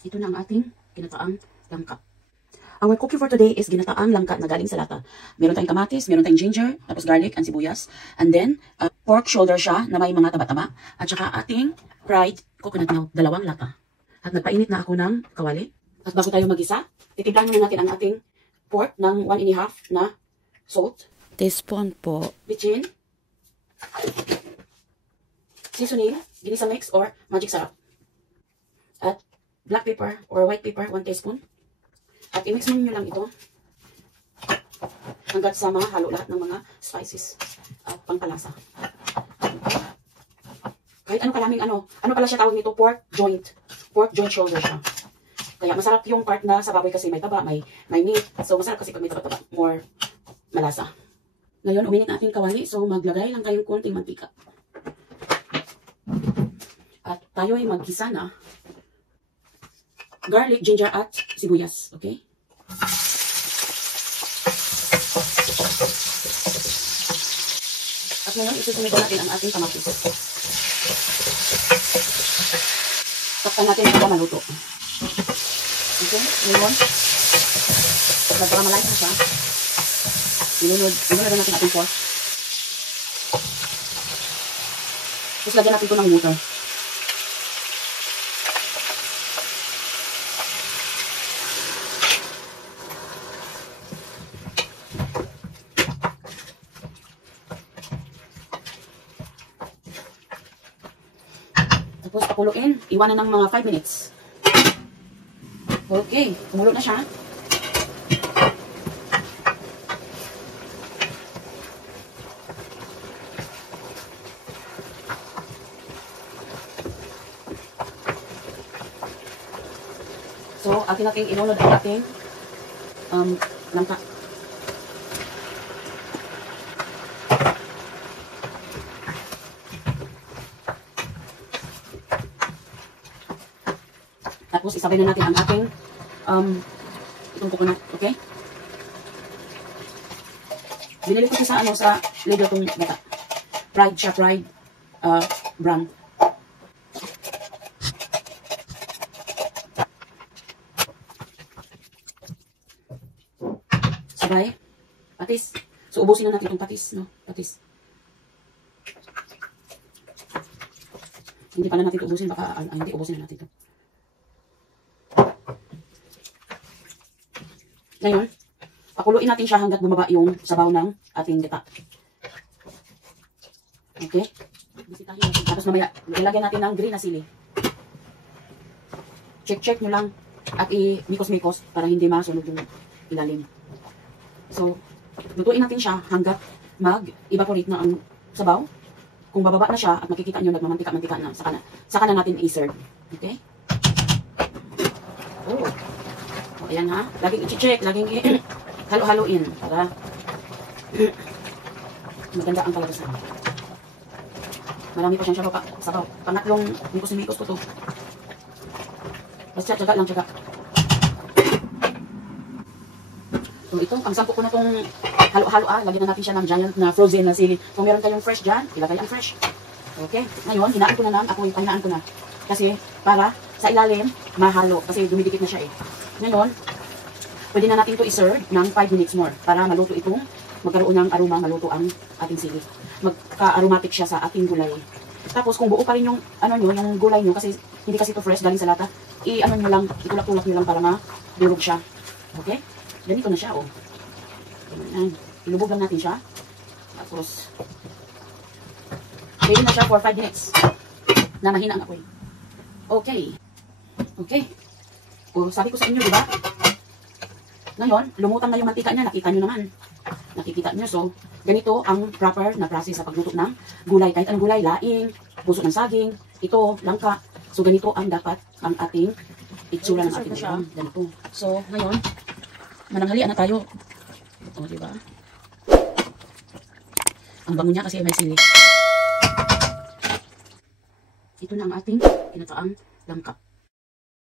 Ito na ang ating ginataang langka. Our cooking for today is ginataang langka na galing sa lata. Meron tayong kamatis, meron tayong ginger, tapos garlic and sibuyas. And then, pork shoulder siya na may mga taba-taba. At saka ating fried coconut milk, 2 lata. At nagpainit na ako ng kawali. At bago tayo mag-isa, titimplahan muna natin ang ating pork ng 1½ na salt. Teaspoon po. Bitchin. Seasoning, ginisa mix or magic sarap. At black pepper or white pepper, 1 teaspoon. At i-mix nyo lang ito hanggang sa mahalo lahat ng mga spices at pangpalasa. Kahit ano kalaming ano pala siya tawag nito, pork joint shoulder siya. Kaya masarap yung part na sa baboy kasi may taba, may meat. So masarap kasi pag may taba-taba, more malasa. Ngayon, uminit na ating kawali, so maglagay lang kayong konting mantika. At tayo ay maggisa na garlic, ginger, at sibuyas. Okay? At ngayon, isusunod natin ang ating kamatis. Takpan natin para maluto. Okay? Ngayon, nagpakamalay na siya. Ilunod natin ating pork. Tapos lagyan natin ito ng water. Tapos pakuluin, iwanan ng mga 5 minutes. Okay, kumulo na siya. So, atin nating ilunod ang ating langka. Tapos, isabay na natin ang ating itong coconut, okay? Binili ko sa sa Lidl itong bata. Fried siya, fried brown. Sabay, patis. So, ubusin na natin itong patis, no? Patis. Hindi pa na natin ito ubusin, baka, hindi, ubusin na natin ito. Ngayon, pakuluin natin siya hanggat bumaba yung sabaw ng ating gata. Okay? Tapos mamaya, ilagyan natin ng green na sili. Check nyo lang at i-mikos-mikos para hindi masunog yung ilalim. So, lutuin natin siya hanggat mag-evaporate na ang sabaw. Kung bababa na siya at makikita nyo nagmamantika-mantika na, saka na natin i-serve. Okay? Oh. Ayan ha, laging i-check, laging halo-haloin para maganda ang kalabasan. Marami pa siyang sabaw. Pangatlong mikos-mikos ko to. Basta tsaga lang, tsaga. So ito, ang sampo ko na tong halo-halo lagyan na natin siya ng giant na frozen na sili. Kung meron kayong fresh dyan, ilagay ang fresh. Okay, ngayon, hinaan ko na lang, pahinaan ko na. Kasi para sa ilalim, mahalo. Kasi dumidikit na siya eh. Ngayon, pwede na natin ito i-serve ng 5 minutes more para maluto itong, magkaroon ng aroma, maluto ang ating sili. Magka-aromatic siya sa ating gulay. Tapos kung buo pa rin yung, yung gulay nyo, kasi hindi kasi ito fresh, galing sa lata, nyo lang, itulak-tulak nyo lang para madurog siya. Okay? Ganito na siya, oh. Ayan. Ilubog lang natin siya. Tapos, pwede na siya for 5 minutes na mahina ang apoy. Okay. Okay. O, sabi ko sa inyo, diba? Ngayon, lumutang na yung mantika niya. Nakita nyo naman. Nakikita nyo. So, ganito ang proper na process sa pagluto ng gulay. Kahit anong gulay, laing, puso ng saging, ito, langka. So, ganito ang dapat ang ating itsura ng ating ulam. Ganito. So, ngayon, mananghalian na tayo. O, diba? Ang bango niya kasi may sili. Ito na ang ating kinataang langka.